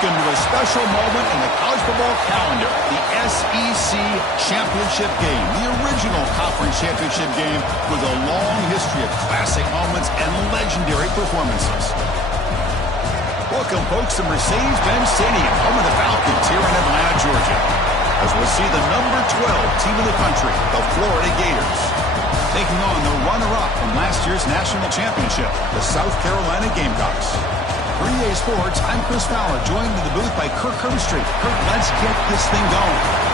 Welcome to a special moment in the college football calendar, the SEC Championship Game, the original conference championship game with a long history of classic moments and legendary performances. Welcome, folks, to Mercedes-Benz Stadium, home of the Falcons here in Atlanta, Georgia, as we'll see the number 12 team in the country, the Florida Gators, taking on the runner-up from last year's national championship, the South Carolina Gamecocks. For EA Sports, I'm Chris Fowler, joined in the booth by Kirk Herbstreit. Kirk, let's get this thing going.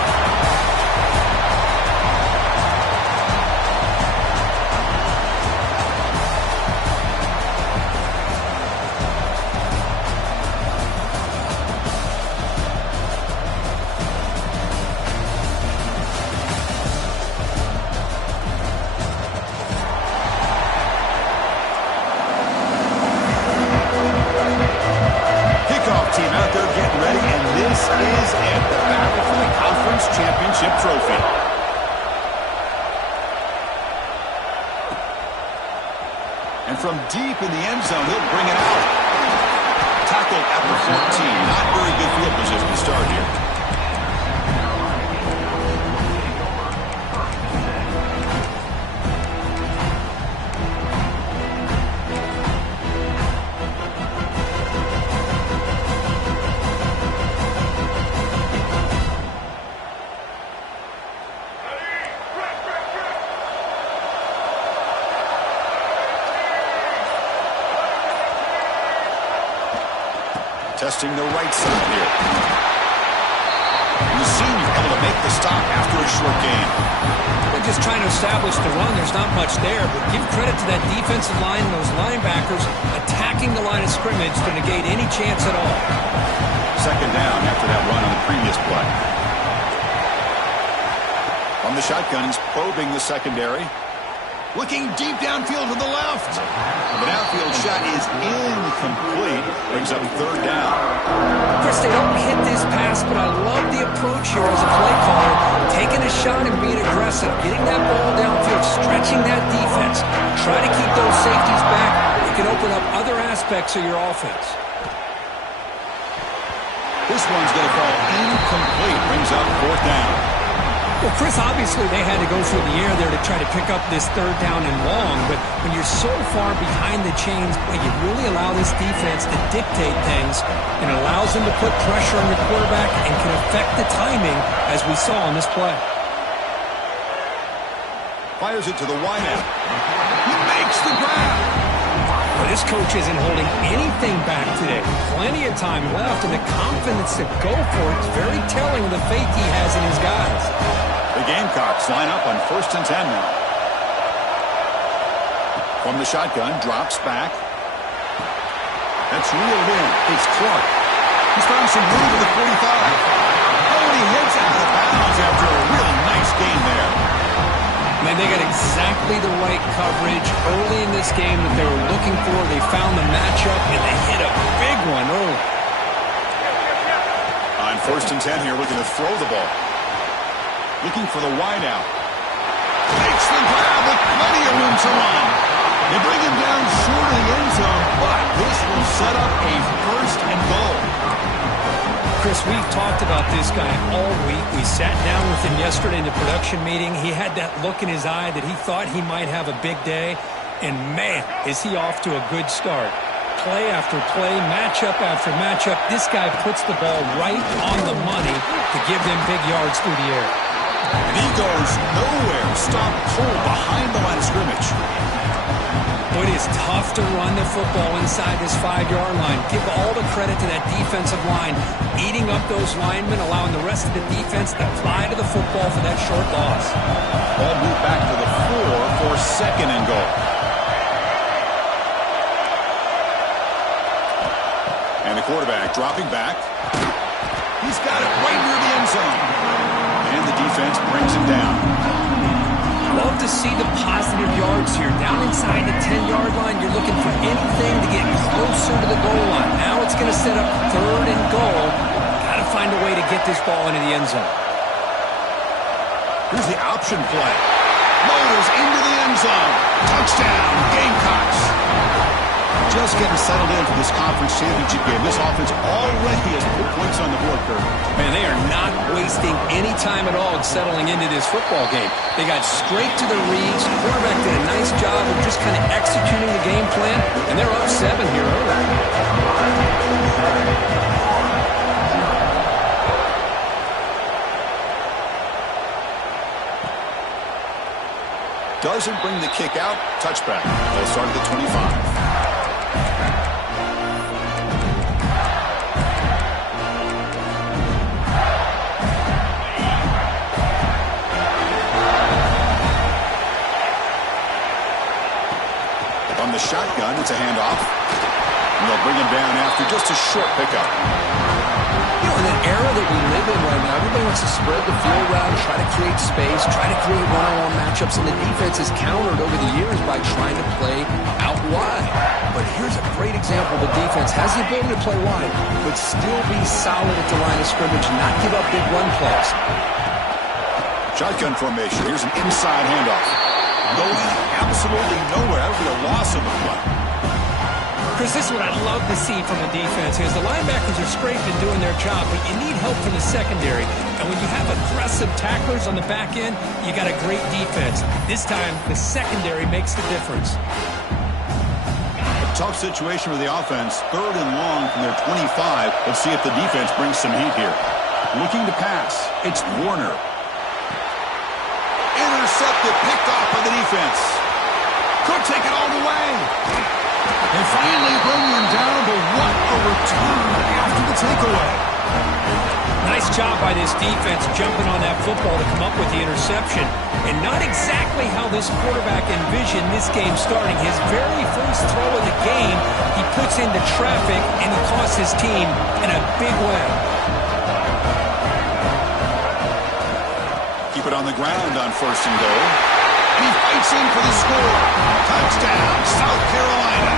Team out there getting ready, and this is it, the battle for the conference championship trophy. And from deep in the end zone, he'll bring it out. Tackled at the 14. Not very good field position to start here. Testing the right side here. And the senior able to make the stop after a short gain. They're just trying to establish the run. There's not much there, but give credit to that defensive line and those linebackers attacking the line of scrimmage to negate any chance at all. Second down after that run on the previous play. From the shotgun, he's probing the secondary. Looking deep downfield to the left. The downfield shot is incomplete. Brings up third down. Chris, they don't hit this pass, but I love the approach here as a play caller. Taking a shot and being aggressive. Getting that ball downfield. Stretching that defense. Try to keep those safeties back. It can open up other aspects of your offense. This one's going to fall incomplete. Brings up fourth down. Well, Chris, obviously they had to go through the air there to try to pick up this third down and long, but when you're so far behind the chains, boy, you really allow this defense to dictate things, and it allows them to put pressure on your quarterback and can affect the timing, as we saw on this play. Fires it to the wideout. He makes the grab. Well, this coach isn't holding anything back today. Plenty of time left, and the confidence to go for it is very telling of the faith he has in his guys. The Gamecocks line up on 1st and 10 now. From the shotgun, drops back. That's reeled in. It's Clark. He's found some room to the 45. Oh, and he heads out of bounds after a really nice gain there. Man, they got exactly the right coverage early in this game that they were looking for. They found the matchup, and they hit a big one early. On 1st and 10 here, looking to throw the ball. Looking for the wideout. Makes the grab with plenty of room to run. They bring him down short of the end zone, but this will set up a 1st and goal. Chris, we've talked about this guy all week. We sat down with him yesterday in the production meeting. He had that look in his eye that he thought he might have a big day. And, man, is he off to a good start. Play after play, matchup after matchup. This guy puts the ball right on the money to give them big yards through the air. And he goes nowhere. Stop cold behind the line of scrimmage. It is tough to run the football inside this 5-yard line. Give all the credit to that defensive line, eating up those linemen, allowing the rest of the defense to fly to the football for that short loss. Ball moved back to the 4 for 2nd and goal. And the quarterback dropping back. He's got it right near the end zone. And the defense brings him down. Love to see the positive yards here. Down inside the 10-yard line, you're looking for anything to get closer to the goal line. Now it's going to set up 3rd and goal. Got to find a way to get this ball into the end zone. Here's the option play. Motors into the end zone. Touchdown, Gamecocks. just getting settled in for this conference championship game. This offense already has put points on the board, Kirk. Man, they are not wasting any time at all settling into this football game. They got straight to their reads. The quarterback did a nice job of just kind of executing the game plan, and they're up 7 here early. Doesn't bring the kick out. Touchback. They'll start at the 25. On the shotgun, it's a handoff. And they'll bring him down after just a short pickup. You know, in an era that we live in right now, everybody wants to spread the field around, try to create space, try to create one-on-one matchups, and the defense has countered over the years by trying to play out wide. But here's a great example. The defense has the ability to play wide, but still be solid at the line of scrimmage, not give up big run plays. Shotgun formation. Here's an inside handoff. Going absolutely nowhere. That would be a loss of the play. Chris, this is what I'd love to see from the defense is the linebackers are scraping doing their job, but you need help from the secondary. And when you have aggressive tacklers on the back end, you got a great defense. This time, the secondary makes the difference. A tough situation for the offense. 3rd and long from their 25. Let's see if the defense brings some heat here. Looking to pass. It's Warner. Intercepted, picked off by the defense. Could take it all the way. They finally bring him down, but what a return after the takeaway. Nice job by this defense jumping on that football to come up with the interception. And not exactly how this quarterback envisioned this game starting. His very first throw of the game, he puts into traffic, and he costs his team in a big way. Keep it on the ground on 1st and goal. He fights in for the score. Touchdown, South Carolina.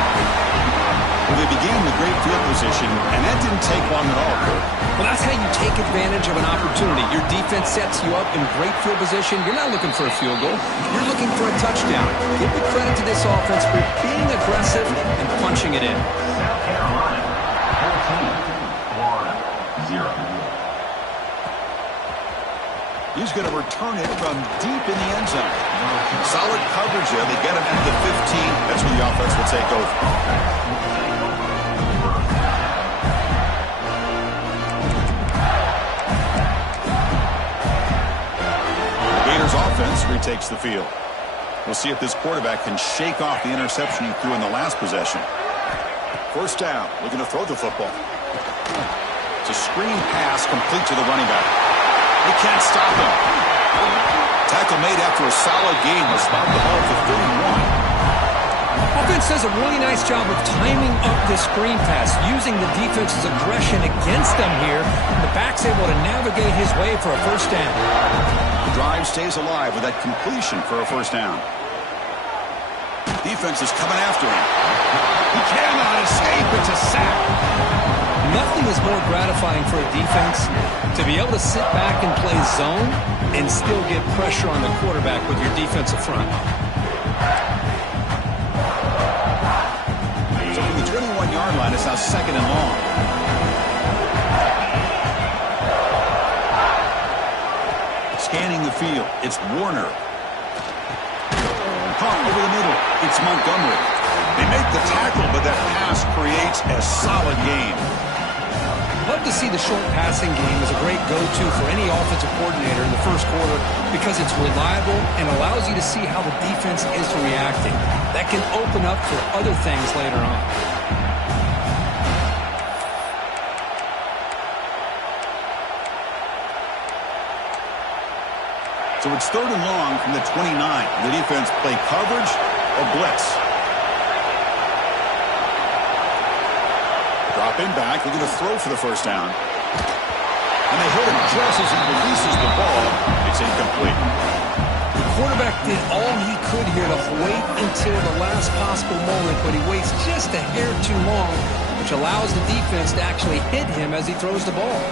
Well, they began with great field position, and that didn't take long at all, Kirk. Well, that's how you take advantage of an opportunity. Your defense sets you up in great field position. You're not looking for a field goal. You're looking for a touchdown. Give the credit to this offense for being aggressive and punching it in. South Carolina, 14, Florida, 0. He's going to return it from deep in the end zone. Solid coverage there. They get him at the 15. That's where the offense will take over. The Gators offense retakes the field. We'll see if this quarterback can shake off the interception he threw in the last possession. 1st down, looking to throw the football. It's a screen pass complete to the running back. They can't stop him. Tackle made after a solid gain. Will spot the ball for 31. Offense does a really nice job of timing up this screen pass, using the defense's aggression against them here. The back's able to navigate his way for a 1st down. The drive stays alive with that completion for a 1st down. Defense is coming after him. He cannot escape. It's a sack. Nothing is more gratifying for a defense to be able to sit back and play zone and still get pressure on the quarterback with your defensive front. So from the 21-yard line, it's now 2nd and long. Scanning the field, it's Warner. Caught over the middle, it's Montgomery. They make the tackle, but that pass creates a solid gain. Love to see the short passing game as a great go-to for any offensive coordinator in the 1st quarter because it's reliable and allows you to see how the defense is reacting. That can open up for other things later on. So it's 3rd and long from the 29. The defense play coverage or blitz. Dropping back, looking to throw for the 1st down. And they hit him just as he releases the ball. It's incomplete. The quarterback did all he could here to wait until the last possible moment, but he waits just a hair too long, which allows the defense to actually hit him as he throws the ball.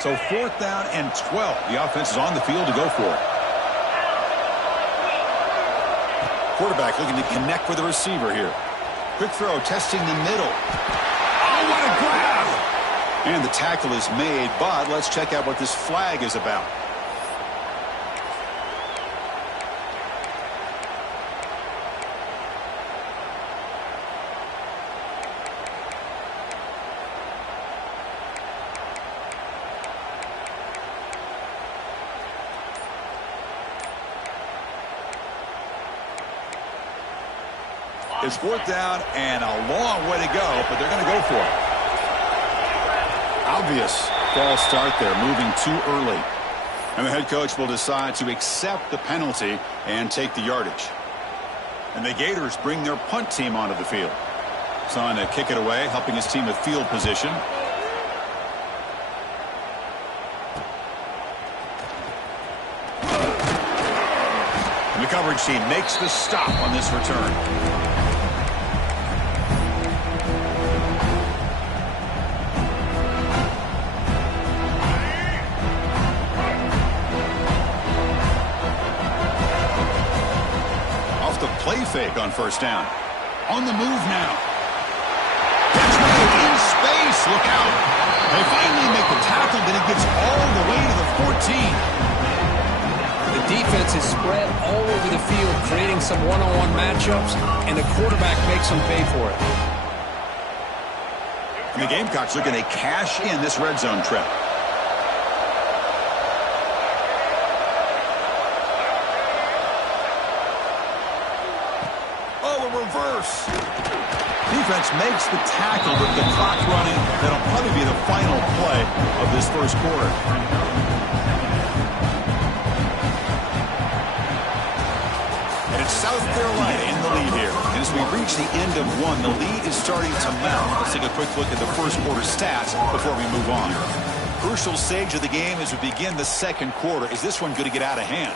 So 4th down and 12. The offense is on the field to go for it. Quarterback looking to connect with the receiver here. Quick throw, testing the middle. Oh, what a grab! And the tackle is made, but let's check out what this flag is about. It's 4th down and a long way to go, but they're going to go for it. Obvious false start there, moving too early. And the head coach will decide to accept the penalty and take the yardage. And the Gators bring their punt team onto the field. Son to kick it away, helping his team with field position. And the coverage team makes the stop on this return. Play fake on 1st down. On the move now. Catch made in space. Look out. They finally make the tackle, but it gets all the way to the 14. The defense is spread all over the field, creating some one-on-one matchups, and the quarterback makes them pay for it. And the Gamecocks are going to cash in this red zone trip. Reverse. Defense makes the tackle with the clock running. That'll probably be the final play of this 1st quarter. And it's South Carolina in the lead here. And as we reach the end of 1, the lead is starting to mount. Let's take a quick look at the 1st quarter stats before we move on. Crucial stage of the game as we begin the 2nd quarter. Is this one going to get out of hand?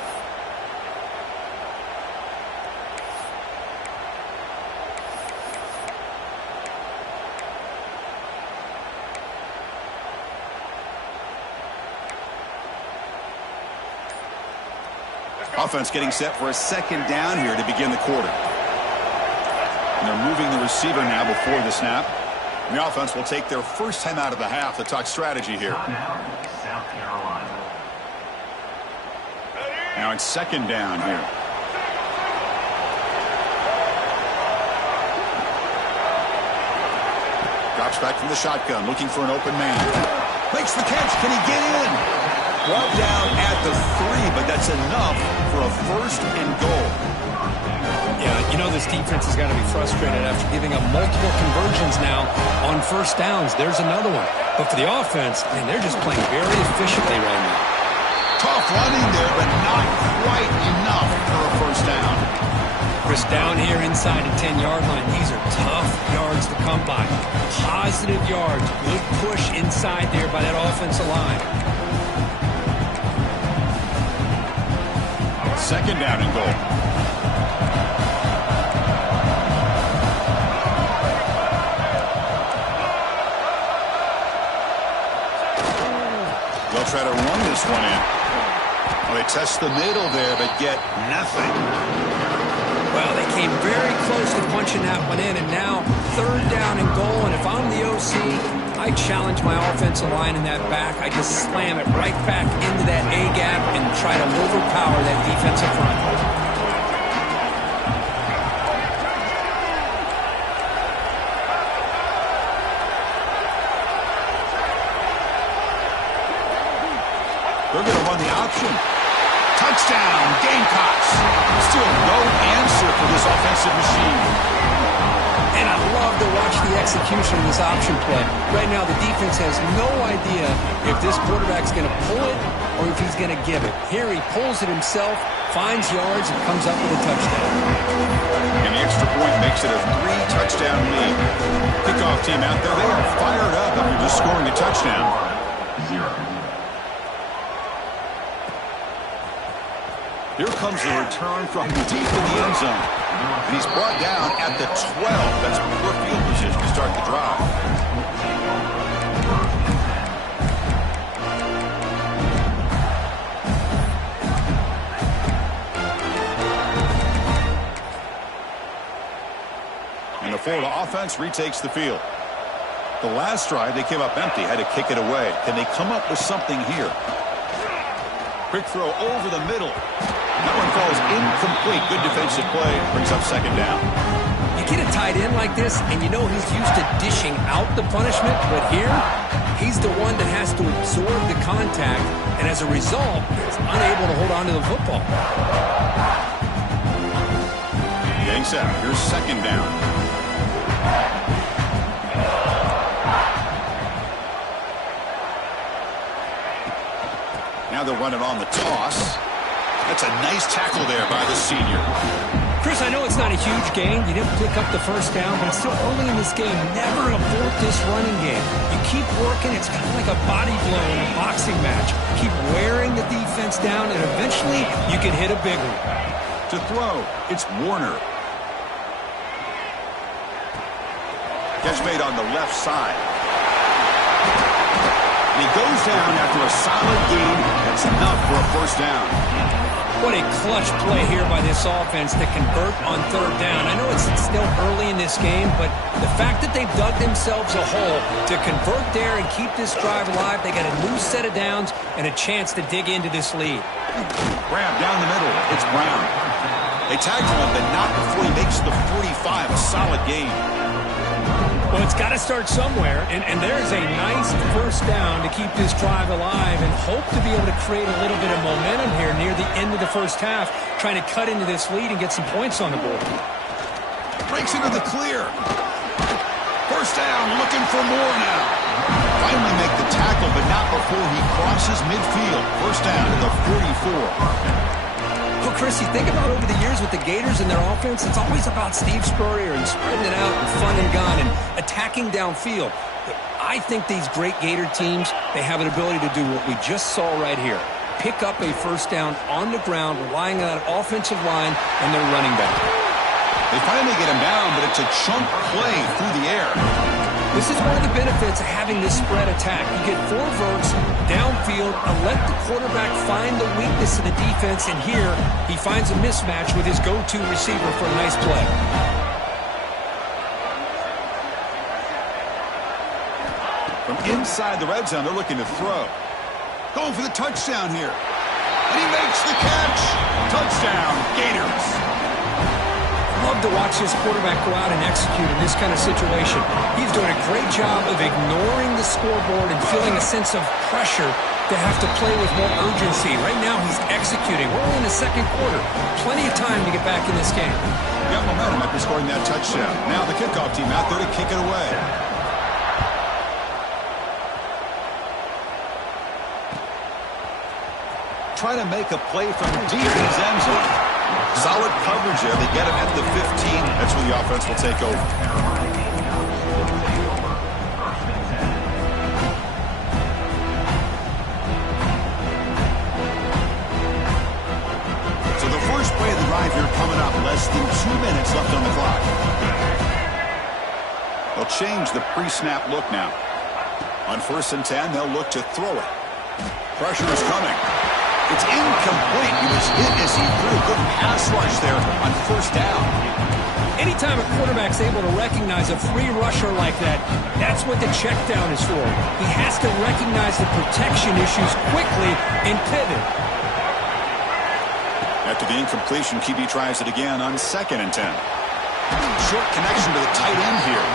Offense getting set for a 2nd down here to begin the quarter. And they're moving the receiver now before the snap. And the offense will take their first time out of the half to talk strategy here. South Carolina. Now it's 2nd down here. Drops back from the shotgun, looking for an open man. Makes the catch. Can he get in? Brought down at the 3, but that's enough for a 1st and goal. Yeah, you know this defense has got to be frustrated after giving up multiple conversions now on 1st downs. There's another one. But for the offense, man, they're just playing very efficiently right now. Tough running there, but not quite enough for a 1st down. Chris, down here inside the 10-yard line, these are tough yards to come by. Positive yards, good push inside there by that offensive line. 2nd down and goal. They'll try to run this one in. Well, they test the middle there, but get nothing. Well, they came very close to punching that one in, and now 3rd down and goal. And if I'm the OC, I challenge my offensive line in that back. I just slam it right back into that A-gap and try to overpower that defensive front. They're going to run the option. Touchdown, Gamecocks. Still no answer for this offensive machine. And I love to watch the execution of this option play. Right now, the defense has no idea if this quarterback's going to pull it or if he's going to give it. Here he pulls it himself, finds yards, and comes up with a touchdown. And the extra point makes it a 3-touchdown lead. Kickoff team out there, they are fired up after just scoring a touchdown. 0. Here comes the return from deep in the end zone. And he's brought down at the 12. That's poor field position to start the drive. Florida offense retakes the field. The last drive, they came up empty, had to kick it away. Can they come up with something here? Quick throw over the middle. That one falls incomplete. Good defensive play. Brings up second down. You get a tight end like this, and you know he's used to dishing out the punishment, but here, he's the one that has to absorb the contact, and as a result, is unable to hold on to the football. Getting set. Here's second down. Now they'll run it on the toss. That's a nice tackle there by the senior. Chris, I know it's not a huge gain. You didn't pick up the first down, but it's still early in this game. Never abort this running game. You keep working. It's kind of like a body blow in a boxing match. Keep wearing the defense down, and eventually you can hit a big one. To throw, it's Warner. Catch made on the left side. And he goes down after a solid gain. That's enough for a first down. What a clutch play here by this offense to convert on third down. I know it's still early in this game, but the fact that they've dug themselves a hole to convert there and keep this drive alive, they got a new set of downs and a chance to dig into this lead. Grab down the middle. It's Brown. They tagged him, but not before he makes the 45. A solid gain. Well, it's got to start somewhere, and there's a nice first down to keep this drive alive and hope to be able to create a little bit of momentum here near the end of the first half, trying to cut into this lead and get some points on the board. Breaks into the clear. First down, looking for more now. Finally make the tackle, but not before he crosses midfield. First down to the 44. Well, Chris, you think about over the years with the Gators and their offense, it's always about Steve Spurrier and spreading it out and fun and gun and attacking downfield. But I think these great Gator teams, they have an ability to do what we just saw right here. Pick up a first down on the ground, relying on that offensive line and their running back. They finally get him down, but it's a chunk play through the air. This is one of the benefits of having this spread attack. You get four verts downfield and let the quarterback find the weakness of the defense, and here he finds a mismatch with his go-to receiver for a nice play. From inside the red zone, they're looking to throw. Going for the touchdown here. And he makes the catch. Touchdown, Gators. Love to watch this quarterback go out and execute in this kind of situation. He's doing a great job of ignoring the scoreboard and feeling a sense of pressure to have to play with more urgency. Right now, he's executing. We're only in the second quarter. Plenty of time to get back in this game. Got momentum after scoring that touchdown. Now the kickoff team out there to kick it away. Try to make a play from deep in his end zone. Solid coverage there. They get him at the 15. That's where the offense will take over. So the first play of the drive here coming up. Less than 2 minutes left on the clock. They'll change the pre-snap look now. On 1st and 10, they'll look to throw it. Pressure is coming. It's incomplete. He was hit as he threw a good pass rush there on 1st down. Anytime a quarterback's able to recognize a free rusher like that, that's what the check down is for. He has to recognize the protection issues quickly and pivot. After the incompletion, QB tries it again on 2nd and 10. Short connection to the tight end here.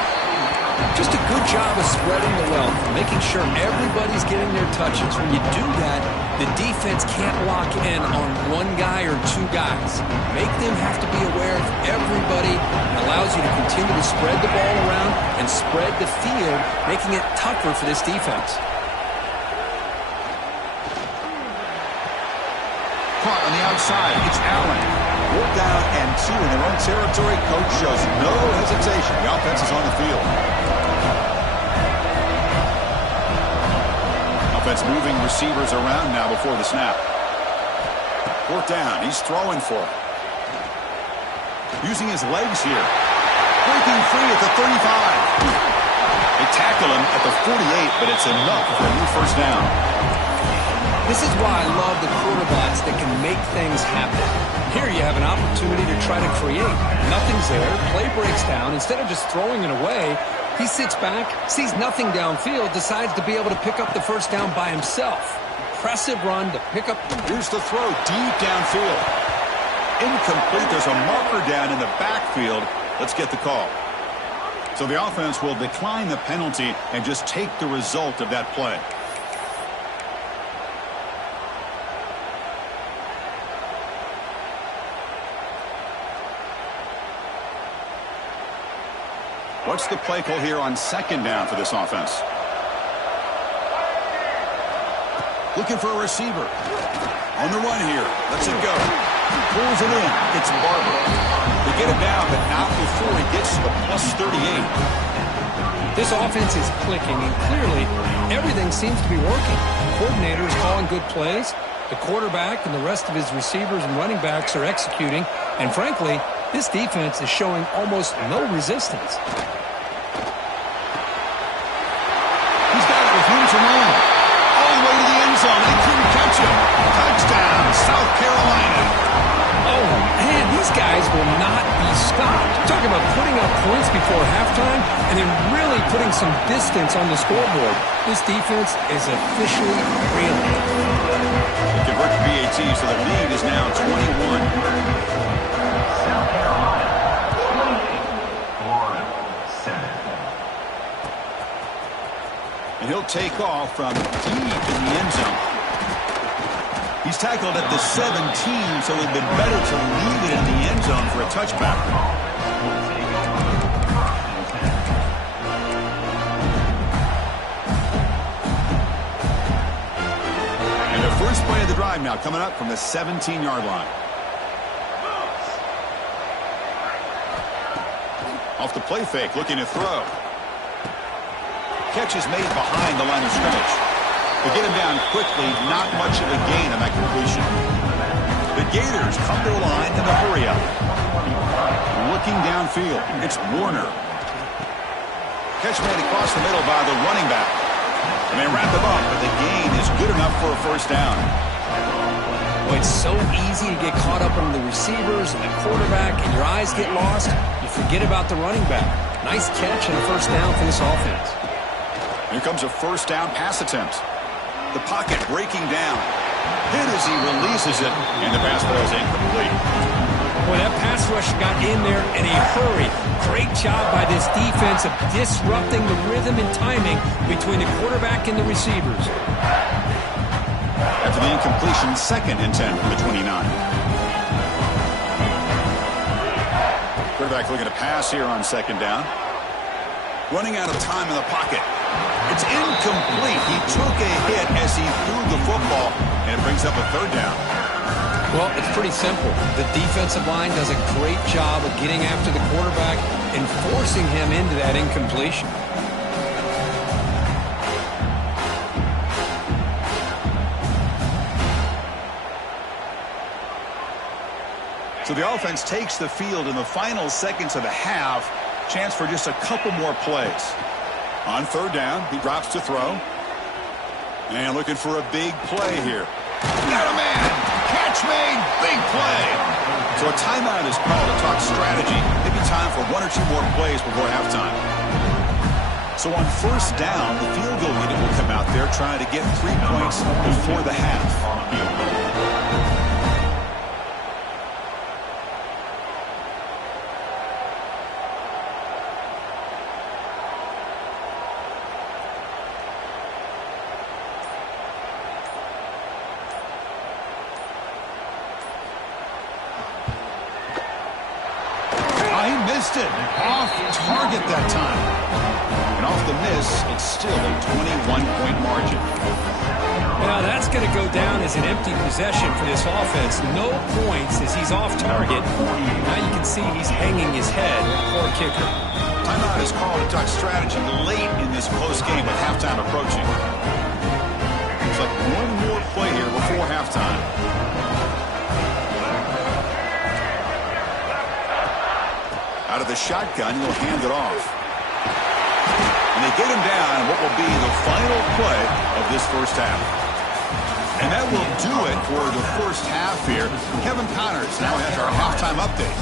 Just a good job of spreading the wealth, making sure everybody's getting their touches. When you do that, the defense can't lock in on one guy or two guys. Make them have to be aware of everybody. It allows you to continue to spread the ball around and spread the field, making it tougher for this defense. Caught on the outside. It's Allen. 4th down and 2 in their own territory. Coach shows no hesitation. The offense is on the field. Offense moving receivers around now before the snap. 4th down. He's throwing for it. Using his legs here. Breaking free at the 35. They tackle him at the 48, but it's enough for a new first down. This is why I love the quarterbacks that can make things happen. Here you have an opportunity to try to create. Nothing's there. Play breaks down. Instead of just throwing it away, he sits back, sees nothing downfield, decides to be able to pick up the first down by himself. Impressive run to pick up. Here's the throw deep downfield. Incomplete. There's a marker down in the backfield. Let's get the call. So the offense will decline the penalty and just take the result of that play. What's the play call here on second down for this offense? Looking for a receiver. On the run here. Lets it go. Pulls it in. It's Barber. They get it down, but not before he gets to the plus 38. This offense is clicking, and clearly everything seems to be working. The coordinator is calling good plays. The quarterback and the rest of his receivers and running backs are executing. And frankly, this defense is showing almost no resistance. He's got it with room to run. All the way to the end zone. They couldn't catch him. Touchdown, South Carolina. Oh, man, these guys will not be stopped. Talking about putting up points before halftime and then really putting some distance on the scoreboard. This defense is officially reeling. They convert to PAT, so the lead is now 21. South Carolina 28, Florida 7. And he'll take off from deep in the end zone. He's tackled at the 17, so it would have been better to leave it in the end zone for a touchback. And the first play of the drive now coming up from the 17-yard line. Off the play fake, looking to throw. Catch is made behind the line of scrimmage. They get him down quickly, not much of a gain on that completion. The Gators come to the line in a hurry up. Looking downfield, it's Warner. Catch made across the middle by the running back. And they wrap him up, but the gain is good enough for a first down. Well, it's so easy to get caught up on the receivers and the quarterback, and your eyes get lost. You forget about the running back. Nice catch and a first down for this offense. Here comes a first down pass attempt. The pocket breaking down. Hit as he releases it, and the pass ball is incomplete. Well, that pass rush got in there in a hurry. Great job by this defense of disrupting the rhythm and timing between the quarterback and the receivers. After the incompletion, 2nd and 10 from the 29. Quarterback looking to pass here on second down. Running out of time in the pocket. It's incomplete. He took a hit as he threw the football, and it brings up a third down. Well, it's pretty simple. The defensive line does a great job of getting after the quarterback and forcing him into that incompletion. So the offense takes the field in the final seconds of the half. Chance for just a couple more plays. On third down, he drops to throw. And looking for a big play here. Got a man! Catch made! Big play! So a timeout is called to talk strategy. Maybe time for 1 or 2 more plays before halftime. So on first down, the field goal unit will come out there trying to get 3 points before the half. It. Off target that time. And off the miss, it's still a 21-point margin. Well, that's going to go down as an empty possession for this offense. No points as he's off target. Now you can see he's hanging his head. Poor kicker. Timeout is called to talk strategy late in this close game with halftime approaching. Looks like one more play here before halftime. Out of the shotgun, he'll hand it off. And they get him down what will be the final play of this first half. And that will do it for the first half here. Kevin Connors now has our halftime update.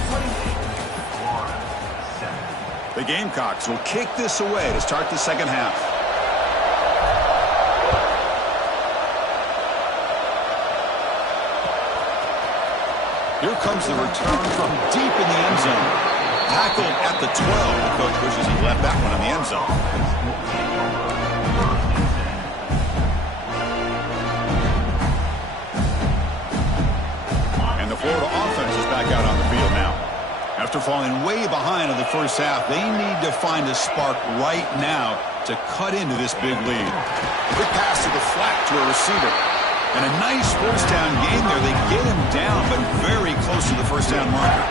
The Gamecocks will kick this away to start the second half. Here comes the return from deep in the end zone. Tackled at the 12. The coach wishes he left that one in the end zone. And the Florida offense is back out on the field now. After falling way behind in the first half, they need to find a spark right now to cut into this big lead. Quick pass to the flat to a receiver. And a nice first down game there. They get him down, but very close to the first down marker.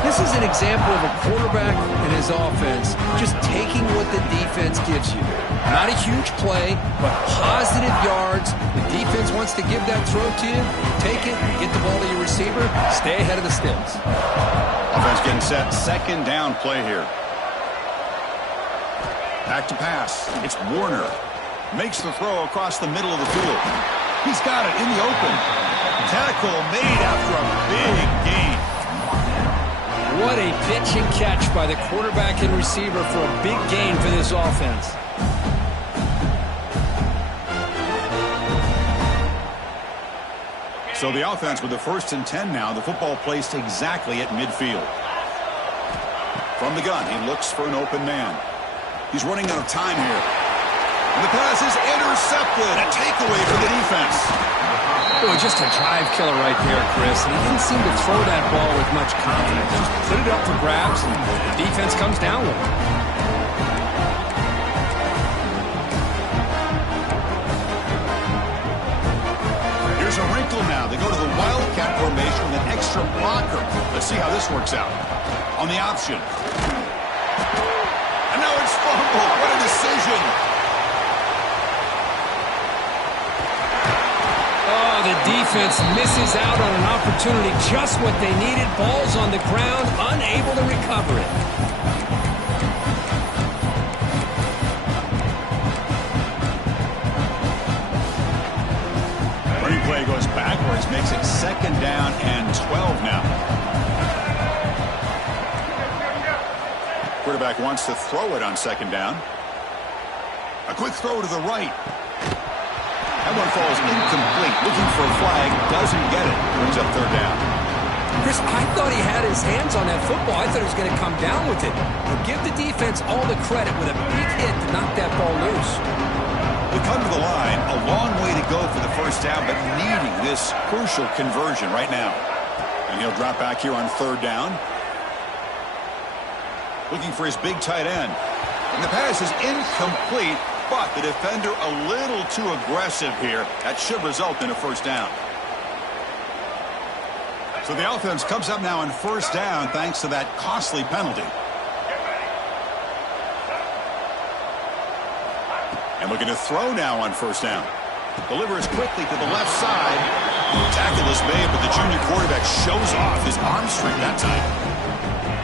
This is an example of a quarterback and his offense just taking what the defense gives you. Not a huge play, but positive yards. The defense wants to give that throw to you. Take it, get the ball to your receiver, stay ahead of the sticks. Offense getting set. Second down play here. Back to pass. It's Warner. Makes the throw across the middle of the field. He's got it in the open. Tackle made after a big gain. What a pitch and catch by the quarterback and receiver for a big gain for this offense. So the offense with the 1st and 10 now. The football placed exactly at midfield. From the gun, he looks for an open man. He's running out of time here. And the pass is intercepted. A takeaway for the defense. Boy, just a drive killer right there, Chris. And he didn't seem to throw that ball with much confidence. Just put it up for grabs, and the defense comes down with it. Here's a wrinkle now. They go to the Wildcat formation with an extra blocker. Let's see how this works out. On the option. And now it's fumbled. What a decision. Oh, the defense misses out on an opportunity, just what they needed. Ball's on the ground, unable to recover it. Running play goes backwards, makes it 2nd down and 12 now. Quarterback wants to throw it on 2nd down. A quick throw to the right. That one falls incomplete. Looking for a flag. Doesn't get it. Brings up 3rd down. Chris, I thought he had his hands on that football. I thought he was going to come down with it. But give the defense all the credit with a big hit to knock that ball loose. We come to the line. A long way to go for the 1st down, but needing this crucial conversion right now. And he'll drop back here on 3rd down. Looking for his big tight end. And the pass is incomplete. But the defender a little too aggressive here. That should result in a 1st down. So the offense comes up now on 1st down thanks to that costly penalty. And looking to throw now on 1st down. Delivers quickly to the left side. Tackle is made, but the junior quarterback shows off his arm strength that time.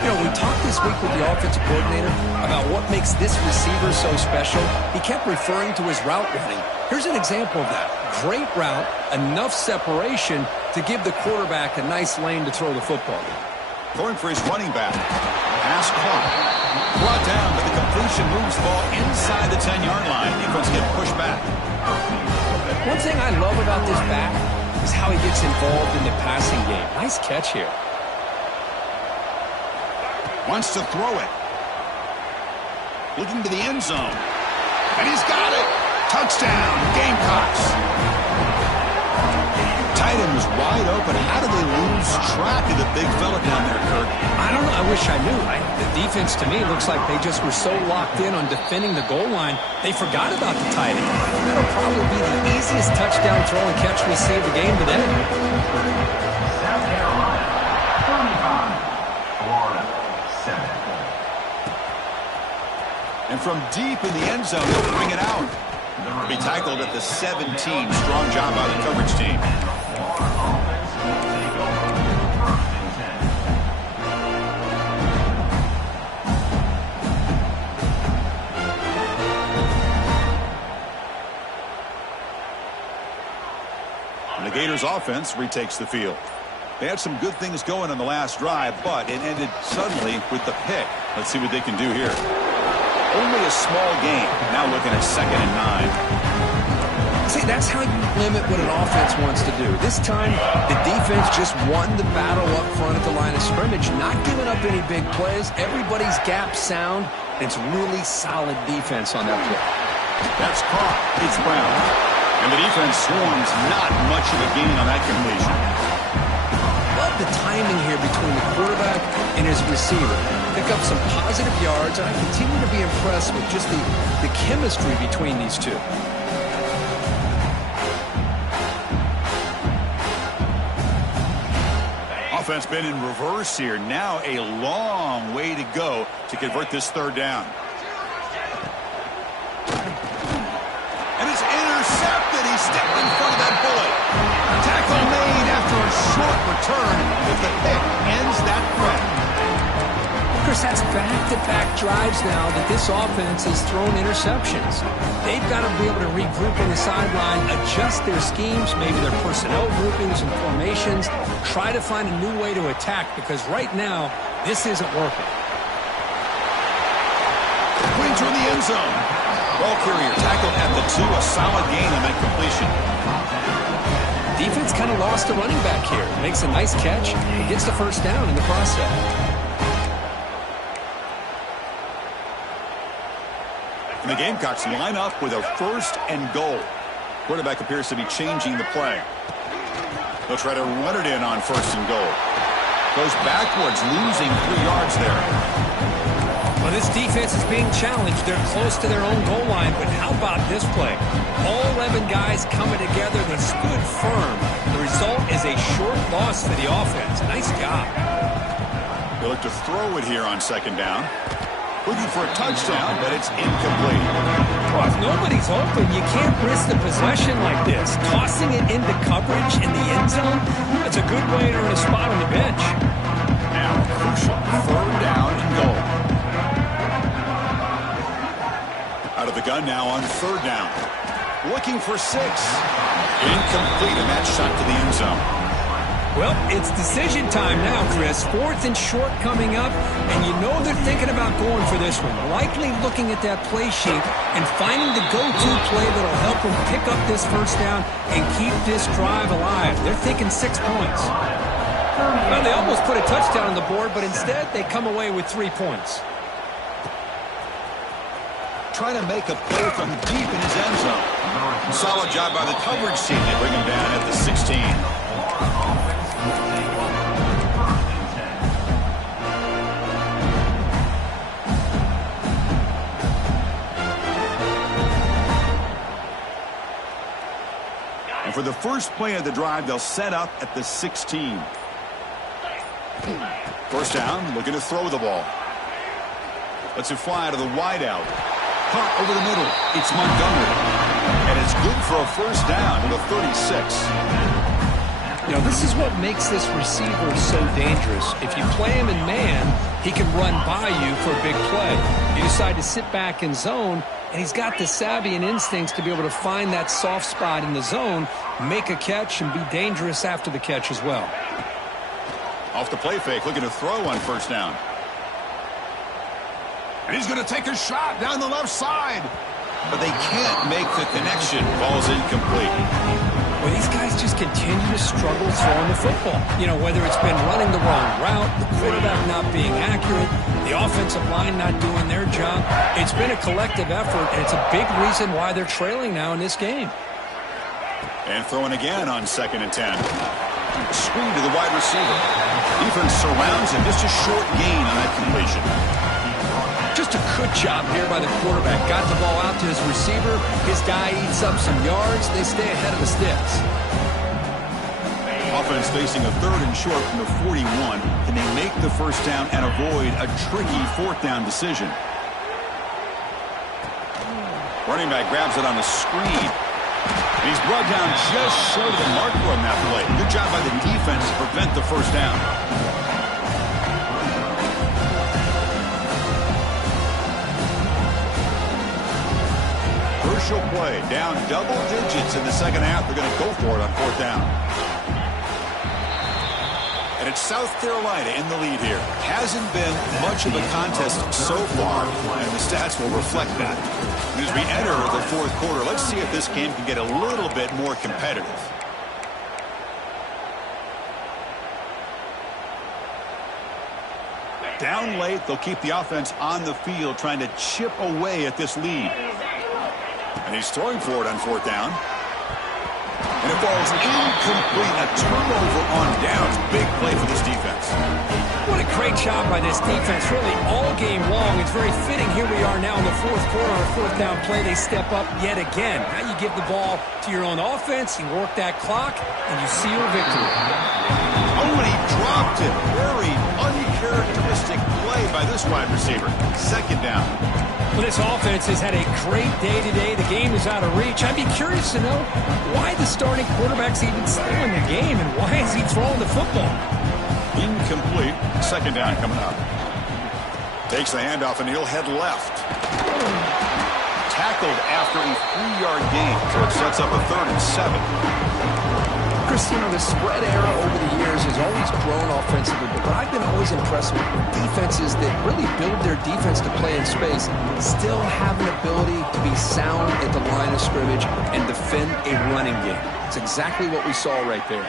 You know, we talked this week with the offensive coordinator about what makes this receiver so special. He kept referring to his route running. Here's an example of that. Great route, enough separation to give the quarterback a nice lane to throw the football. Going for his running back. Pass clock. Brought down, but the completion moves the ball inside the 10-yard line. Defense get pushed back. One thing I love about this back is how he gets involved in the passing game. Nice catch here. Wants to throw it. Looking to the end zone. And he's got it. Touchdown, Gamecocks. Tight end was wide open. How did they lose track of the big fella down there, Kirk? I don't know. I wish I knew. The defense, to me, looks like they just were so locked in on defending the goal line, they forgot about the tight end. That'll probably be the easiest touchdown throw and catch we see of the game today. South Carolina, 35. Florida, 7. And from deep in the end zone, they'll bring it out. Be tackled at the 17. Strong job by the coverage team. Gators offense retakes the field. They had some good things going on the last drive, but it ended suddenly with the pick. Let's see what they can do here. Only a small gain. Now looking at 2nd and 9. See, that's how you limit what an offense wants to do. This time, the defense just won the battle up front at the line of scrimmage, not giving up any big plays. Everybody's gap sound, and it's really solid defense on that play. That's caught. It's Brown. And the defense swarms not much of a gain on that completion. Love the timing here between the quarterback and his receiver. Pick up some positive yards, and I continue to be impressed with just the chemistry between these two. Offense been in reverse here. Now a long way to go to convert this 3rd down. And it's intercepted. He stepped in front of that bullet. Tackle made after a short return, but the pick ends that threat. Chris, that's back-to-back drives now that this offense has thrown interceptions. They've got to be able to regroup on the sideline, adjust their schemes, maybe their personnel groupings and formations, try to find a new way to attack, because right now, this isn't working. Wings are in the end zone. Ball carrier tackled at the 2, a solid gain on that completion. Defense kind of lost the running back here. Makes a nice catch and gets the 1st down in the process. And the Gamecocks line up with a 1st and goal. Quarterback appears to be changing the play. They'll try to run it in on 1st and goal. Goes backwards, losing 3 yards there. Well, this defense is being challenged. They're close to their own goal line, but how about this play? All 11 guys coming together. They stood firm. The result is a short loss for the offense. Nice job. They look to throw it here on 2nd down. Looking for a touchdown, but it's incomplete. Well, if nobody's open, you can't risk the possession like this. Tossing it into coverage in the end zone, that's a good way to earn a spot on the bench. Now, crucial 3rd down and goal. Out of the gun now on 3rd down. Looking for 6. Incomplete, and that shot to the end zone. Well, it's decision time now, Chris. 4th and short coming up, and you know they're thinking about going for this one. Likely looking at that play sheet and finding the go-to play that'll help them pick up this 1st down and keep this drive alive. They're thinking 6 points. Well, they almost put a touchdown on the board, but instead they come away with 3 points. Trying to make a play from deep in his end zone. Solid job by the coverage team. They bring him down at the 16. And for the first play of the drive, they'll set up at the 16. 1st down, looking to throw the ball. Lets it fly to the wideout. Caught over the middle. It's Montgomery. And it's good for a 1st down to the 36. You know, this is what makes this receiver so dangerous. If you play him in man, he can run by you for a big play. You decide to sit back in zone, and he's got the savvy and instincts to be able to find that soft spot in the zone, make a catch, and be dangerous after the catch as well. Off the play fake, looking to throw on 1st down. And he's going to take a shot down the left side. But they can't make the connection. Ball's incomplete. Well, these guys just continue to struggle throwing the football. You know, whether it's been running the wrong route, the quarterback not being accurate, the offensive line not doing their job. It's been a collective effort, and it's a big reason why they're trailing now in this game. And throwing again on 2nd and 10. Screen to the wide receiver. Defense surrounds him. Just a short gain on that completion. Just a good job here by the quarterback. Got the ball out to his receiver. His guy eats up some yards. They stay ahead of the sticks. Offense facing a 3rd and short from the 41. Can they make the 1st down and avoid a tricky 4th down decision? Running back grabs it on the screen. He's brought down just short of the marker on that play. Good job by the defense to prevent the 1st down. crucial play. Down double digits in the second half. They're going to go for it on fourth down. And it's South Carolina in the lead here. Hasn't been much of a contest so far, and the stats will reflect that. As we enter the fourth quarter, let's see if this game can get a little bit more competitive. Down late, they'll keep the offense on the field, trying to chip away at this lead. And he's throwing for it on fourth down. And it falls incomplete. A turnover on downs. Big play for this defense. What a great job by this defense, really all game long. It's very fitting. Here we are now in the fourth quarter. A fourth down play, they step up yet again. Now you give the ball to your own offense, you work that clock, and you seal a victory. Oh, and he dropped it. Very uncharacteristic play by this wide receiver. Second down. Well, this offense has had a great day today. The game is out of reach. I'd be curious to know why the starting quarterback's even still in the game, and why is he throwing the football? Incomplete. Second down coming up. Takes the handoff, and he'll head left. Tackled after a 3-yard gain, so it sets up a 3rd and 7. Chris, you know, the spread era over the years has always grown offensively, but I've been always impressed with defenses that really build their defense to play in space, still have an ability to be sound at the line of scrimmage and defend a running game. It's exactly what we saw right there.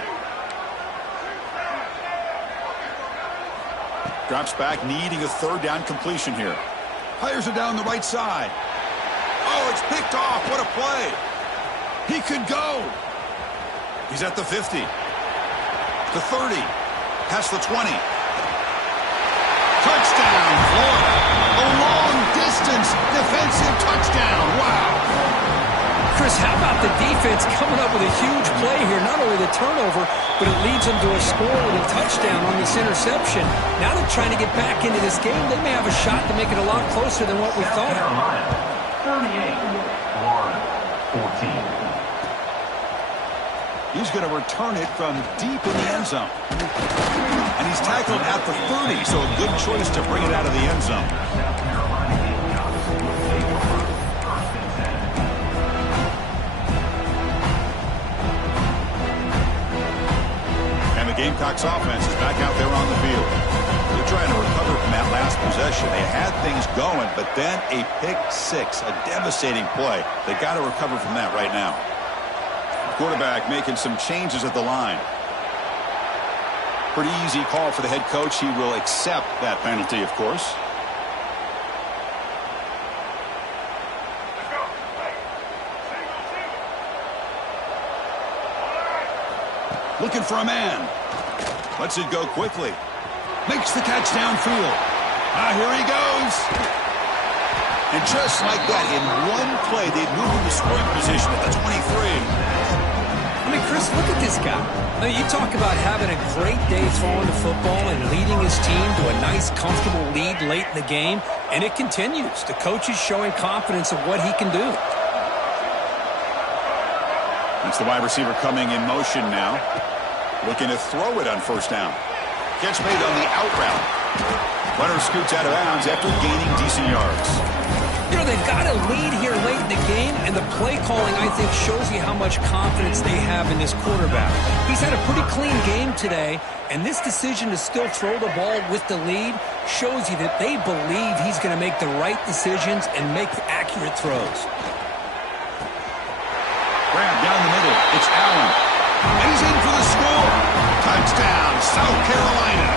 Drops back, needing a 3rd down completion here. Fires it down the right side. Oh, it's picked off. What a play. He could go. He's at the 50. The 30. Past the 20. Touchdown, Florida. A long-distance defensive touchdown. Wow. Chris, how about the defense coming up with a huge play here? Not only the turnover, but it leads them to a score with a touchdown on this interception. Now they're trying to get back into this game. They may have a shot to make it a lot closer than what we thought. Carolina, 38. Florida, 14. He's going to return it from deep in the end zone. And he's tackled at the 30, so a good choice to bring it out of the end zone. And the Gamecocks offense is back out there on the field. They're trying to recover from that last possession. They had things going, but then a pick six, a devastating play. They got to recover from that right now. Quarterback making some changes at the line. Pretty easy call for the head coach. He will accept that penalty, of course. Looking for a man. Lets it go quickly. Makes the catch downfield. Here he goes. And just like that, in one play, they'd move into scoring position at the 23. I mean, Chris, look at this guy. I mean, you talk about having a great day throwing the football and leading his team to a nice, comfortable lead late in the game, and it continues. The coach is showing confidence of what he can do. It's the wide receiver coming in motion now. Looking to throw it on first down. Catch made on the out route. Runner scoots out of bounds after gaining decent yards. You know, they've got a lead here late in the game, and the play calling, I think, shows you how much confidence they have in this quarterback. He's had a pretty clean game today, and this decision to still throw the ball with the lead shows you that they believe he's going to make the right decisions and make accurate throws. Grab down the middle. It's Allen. And he's in for the score. Touchdown, South Carolina.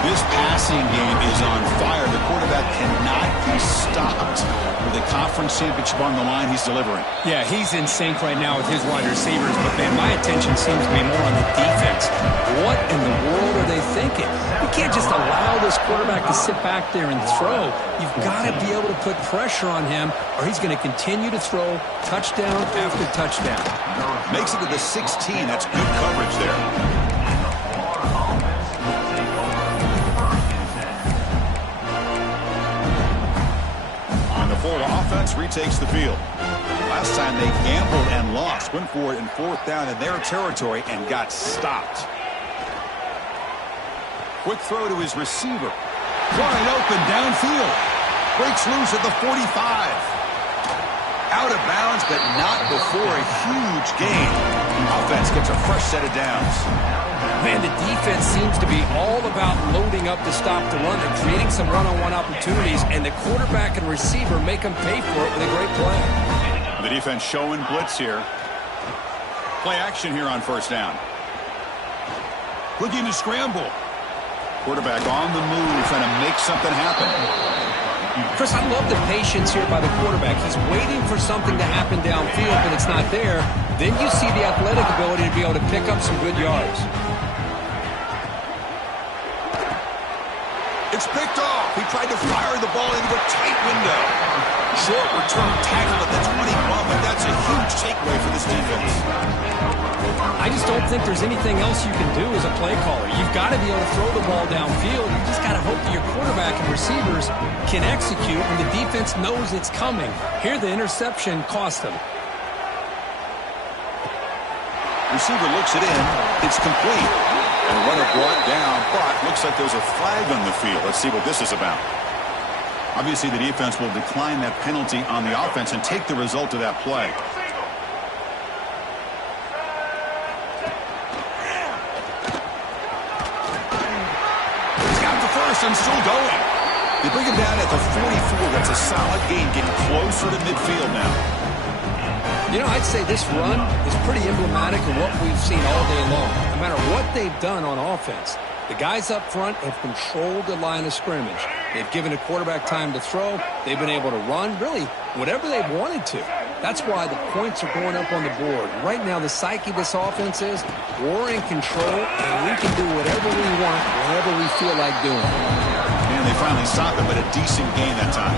This passing game is on fire. The quarterback cannot be stopped. With the conference championship on the line, he's delivering. Yeah, he's in sync right now with his wide receivers, but man, my attention seems to be more on the defense. What in the world are they thinking? You can't just allow this quarterback to sit back there and throw. You've got to be able to put pressure on him, or he's going to continue to throw touchdown after touchdown. Makes it to the 16. That's good coverage there. Florida offense retakes the field. Last time they gambled and lost. Went for it in fourth down in their territory and got stopped. Quick throw to his receiver. Wide open downfield. Breaks loose at the 45. Out of bounds, but not before a huge gain. Offense gets a fresh set of downs. Man, the defense seems to be all about loading up to stop the run. They're creating some one-on-one opportunities, and the quarterback and receiver make them pay for it with a great play. The defense showing blitz here. Play action here on first down. Looking to scramble. Quarterback on the move, trying to make something happen. Chris, I love the patience here by the quarterback. He's waiting for something to happen downfield, but it's not there. Then you see the athletic ability to be able to pick up some good yards. It's picked off. He tried to fire the ball into a tight window. Short return tackle at the 21, but that's a huge takeaway for this defense. I just don't think there's anything else you can do as a play caller. You've got to be able to throw the ball downfield. You just got to hope that your quarterback and receivers can execute when the defense knows it's coming. Here, the interception cost them. Receiver looks it in. It's complete. And the runner brought down, but looks like there's a flag on the field. Let's see what this is about. Obviously, the defense will decline that penalty on the offense and take the result of that play. And still going. They bring him down at the 44. That's a solid gain, getting closer to midfield now. You know, I'd say this run is pretty emblematic of what we've seen all day long. No matter what they've done on offense, the guys up front have controlled the line of scrimmage. They've given the quarterback time to throw. They've been able to run, really, whatever they've wanted to. That's why the points are going up on the board. Right now, the psyche of this offense is we're in control, and we can do whatever we want, whenever we feel like doing it. And they finally stop him, but a decent gain that time.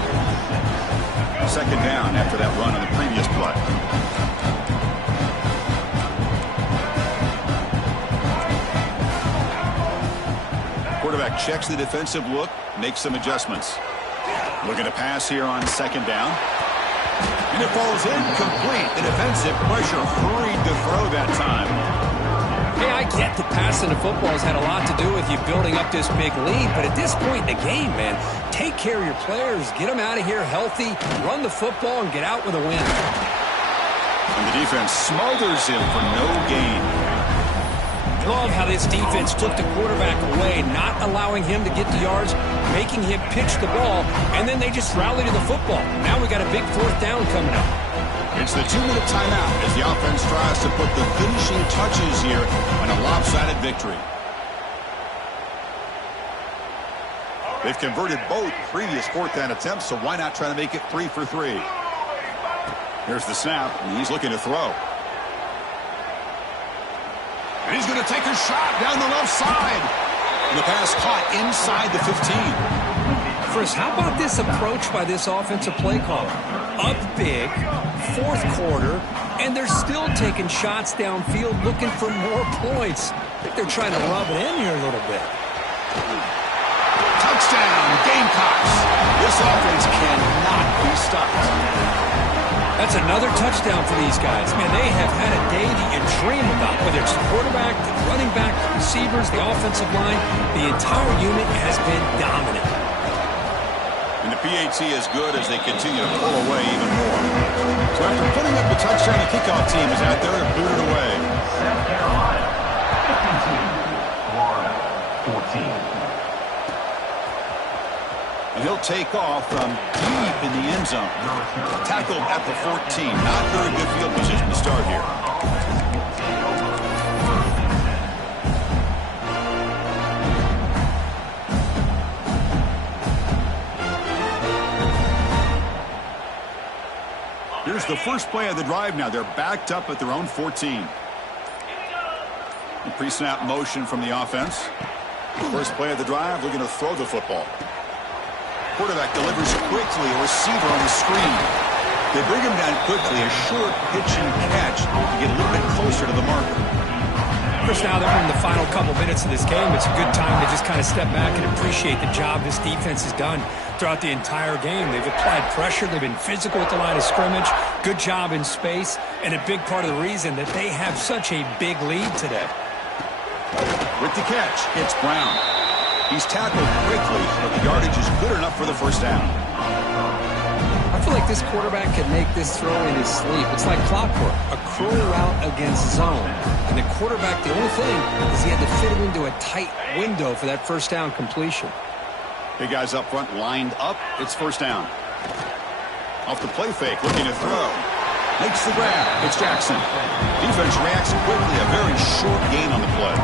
Second down after that run on the previous play. Quarterback checks the defensive look, makes some adjustments. Looking to pass here on second down. And it falls incomplete. The defensive pressure hurried to throw that time. Hey, I get that passing the football has had a lot to do with you building up this big lead, but at this point in the game, man, take care of your players, get them out of here healthy, run the football, and get out with a win. And the defense smothers him for no gain. Love how this defense took the quarterback away, not allowing him to get the yards, making him pitch the ball, and then they just rallied to the football. Now we got a big fourth down coming up. It's the 2-minute timeout as the offense tries to put the finishing touches here on a lopsided victory. They've converted both previous fourth down attempts, so why not try to make it 3 for 3? Here's the snap, and he's looking to throw. And he's going to take a shot down the left side. And the pass caught inside the 15. Chris, how about this approach by this offensive play caller? Up big, fourth quarter, and they're still taking shots downfield looking for more points. I think they're trying to rub it in here a little bit. Touchdown, Gamecocks. This offense cannot be stopped. That's another touchdown for these guys. Man, they have had a day that you dream about, whether it's the quarterback, the running back, the receivers, the offensive line. The entire unit has been dominant. And the PAT is good as they continue to pull away even more. So after putting up the touchdown, the kickoff team is out there to boot it away. South Carolina, 52. Florida, 14. And he'll take off from deep in the end zone. Tackled at the 14. Not very good field position to start here. Here's the first play of the drive now. They're backed up at their own 14. The pre-snap motion from the offense. First play of the drive, looking to throw the football. Quarterback delivers quickly, a receiver on the screen. They bring him down quickly, a short pitch and catch to get a little bit closer to the marker. Chris, now that we're in the final couple minutes of this game, it's a good time to just kind of step back and appreciate the job this defense has done throughout the entire game. They've applied pressure. They've been physical at the line of scrimmage. Good job in space, and a big part of the reason that they have such a big lead today. With the catch, it's Brown. He's tackled quickly, but the yardage is good enough for the first down. I feel like like this quarterback can make this throw in his sleep. It's like clockwork, a curl route against zone. And the quarterback, the only thing is he had to fit it into a tight window for that first down completion. Big guys up front lined up. It's first down. Off the play fake, looking to throw. Makes the grab. It's Jackson. Defense reacts quickly. A very short gain on the play.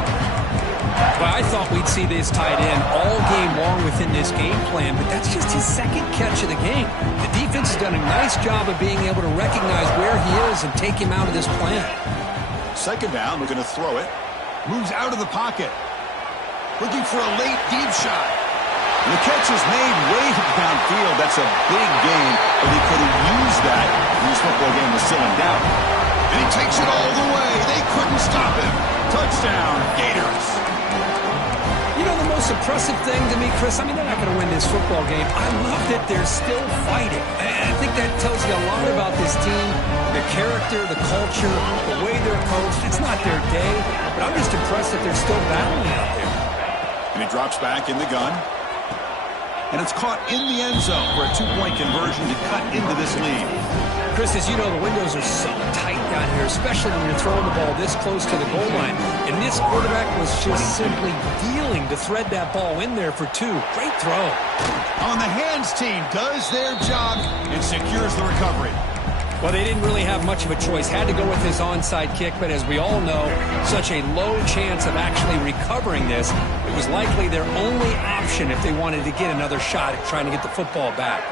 Well, I thought we'd see this tight end all game long within this game plan, but that's just his second catch of the game. The defense has done a nice job of being able to recognize where he is and take him out of this plan. Second down, we're going to throw it. Moves out of the pocket. Looking for a late deep shot. And the catch is made way downfield. That's a big gain, but he could have used that when his football game was still in doubt. And he takes it all the way. They couldn't stop him. Touchdown, Gators. You know, the most impressive thing to me, Chris, I mean, they're not going to win this football game. I love that they're still fighting. And I think that tells you a lot about this team, the character, the culture, the way they're coached. It's not their day, but I'm just impressed that they're still battling out there. And he drops back in the gun. And it's caught in the end zone for a two-point conversion to cut into this lead. Chris, as you know, the windows are so tight down here, especially when you're throwing the ball this close to the goal line. And this quarterback was just simply dealing to thread that ball in there for two. Great throw. On the hands team does their job and secures the recovery. Well, they didn't really have much of a choice. Had to go with his onside kick, but as we all know, such a low chance of actually recovering this. It was likely their only option if they wanted to get another shot at trying to get the football back.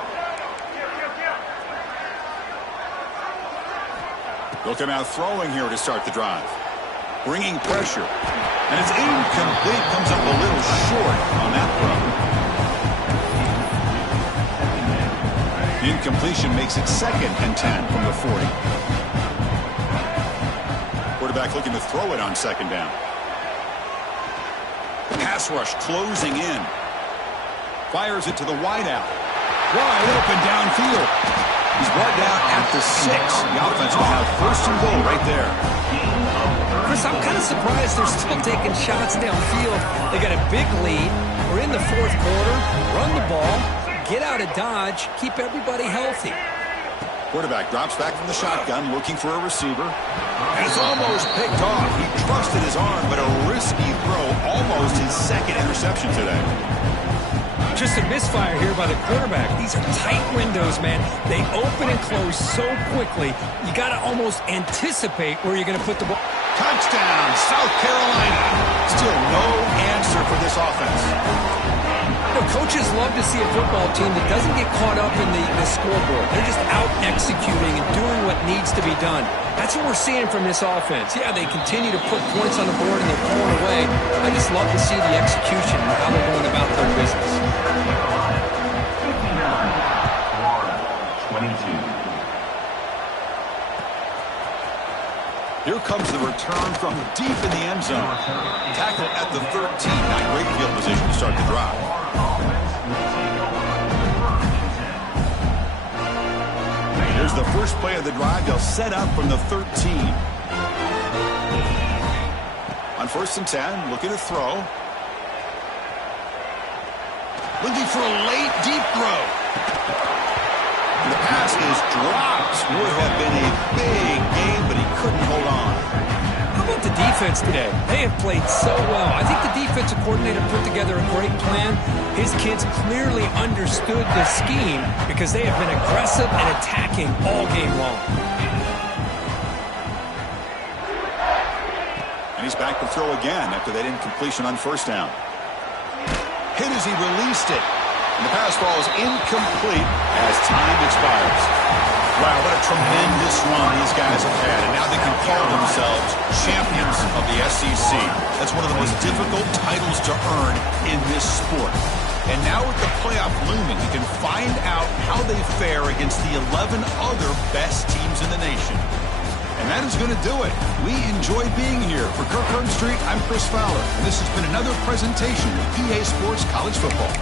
They'll come out throwing here to start the drive. Bringing pressure. And it's incomplete. Comes up a little short on that throw. The incompletion makes it 2nd and 10 from the 40. Quarterback looking to throw it on 2nd down. Pass rush closing in. Fires it to the wideout. Wide open downfield. He's brought down at the 6. The offense will have 1st and goal right there. Chris, I'm kind of surprised they're still taking shots downfield. They got a big lead. We're in the 4th quarter. Run the ball. Get out of Dodge. Keep everybody healthy. Quarterback drops back from the shotgun, looking for a receiver. And it's almost picked off. He trusted his arm, but a risky throw. Almost his 2nd interception today. Just a misfire here by the quarterback. These are tight windows, man. They open and close so quickly. You got to almost anticipate where you're going to put the ball. Touchdown, South Carolina. Still no answer for this offense. You know, coaches love to see a football team that doesn't get caught up in the scoreboard. They're just out executing and doing what needs to be done. That's what we're seeing from this offense. Yeah, they continue to put points on the board and they're pulling away. I just love to see the execution and how they're going about their business. 22. Here comes the return from deep in the end zone. Tackle at the 13. Not great field position to start the drive. Here's the first play of the drive. They'll set up from the 13. On 1st and 10, looking to throw. Looking for a late deep throw. And the pass is dropped. Would have been a big game, but he couldn't hold on. How about the defense today? They have played so well. I think the defensive coordinator put together a great plan. His kids clearly understood the scheme because they have been aggressive and attacking all game long. And he's back to throw again after that incompletion on 1st down. Hit as he released it. And the pass ball is incomplete as time expires. Wow, what a tremendous run these guys have had. And now they can call themselves champions of the SEC. That's one of the most difficult titles to earn in this sport. And now with the playoff looming, you can find out how they fare against the 11 other best teams in the nation. And that is going to do it. We enjoy being here. For Kirk Herbstreit, I'm Chris Fowler. And this has been another presentation of EA Sports College Football.